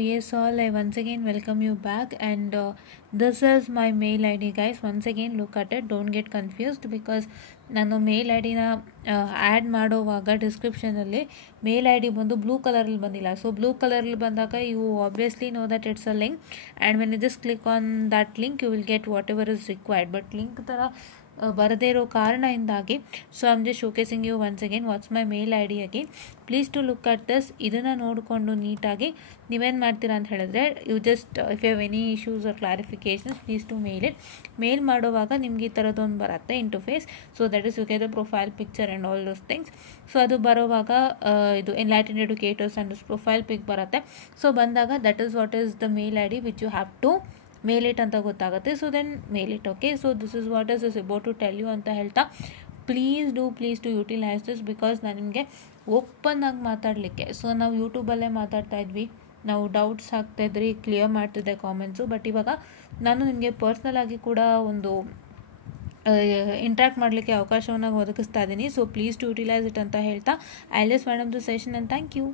yes all, I once again welcome you back, and this is my mail ID, guys. Once again look at it, don't get confused, because ನಾನು ಮೇಲ್ I ಡಿನ add ಮಾಡೋವಾಗ ಡಿಸ್ಕ್ರಿಪ್ಷನಲ್ಲಿ mail I D ಬಂದು blue ಕಲರಲ್ಲಿ ಬಂದಿಲ್ಲ. So blue ಕಲರಲ್ಲಿ ಬಂದಾಗ you obviously know that it's a link, and when you just click on that link you will get whatever is required. But link ಥರ ಬರದೇ ಇರೋ ಕಾರಣದಿಂದಾಗಿ so I am just showcasing you once again what's my mail I D again. Please to look at this. ಇದನ್ನು ನೋಡಿಕೊಂಡು ನೀಟಾಗಿ ನೀವೇನು ಮಾಡ್ತೀರಾ ಅಂತ ಹೇಳಿದ್ರೆ, you just if you have any issues or clarifications please to mail it. Mail ಮಾಡುವಾಗ ನಿಮ್ಗೆ ಈ ಥರದೊಂದು ಬರುತ್ತೆ interface. So that is you get the profile picture and all those things. So ಅದು ಬರೋವಾಗ ಇದು enlightened educators and profile pic ಬರುತ್ತೆ. So ಬಂದಾಗ that is what is the mail I D which you have to mail it ಅಂತ ಗೊತ್ತಾಗುತ್ತೆ. So then mail it. Okay, so this is what is about to tell you ಅಂತ ಹೇಳ್ತಾ, please to utilise this, because ನಾನು ನಿಮಗೆ open ಆಗಿ ಮಾತಾಡಲಿಕ್ಕೆ. So ನಾವು ಯೂಟ್ಯೂಬಲ್ಲೇ ಮಾತಾಡ್ತಾ ಇದ್ವಿ, ನಾವು ಡೌಟ್ಸ್ ಹಾಕ್ತಾಯಿದ್ರಿ, ಕ್ಲಿಯರ್ ಮಾಡ್ತಿದ್ದೆ ಕಾಮೆಂಟ್ಸು. ಬಟ್ ಇವಾಗ ನಾನು ನಿಮಗೆ ಪರ್ಸ್ನಲ್ ಆಗಿ ಕೂಡ ಒಂದು ಇಂಟ್ರಾಕ್ಟ್ ಮಾಡಲಿಕ್ಕೆ ಅವಕಾಶವನ್ನು ಒದಗಿಸ್ತಾ ಇದ್ದೀನಿ. So please to utilise it ಅಂತ ಹೇಳ್ತಾ, I just wind up the session and thank you.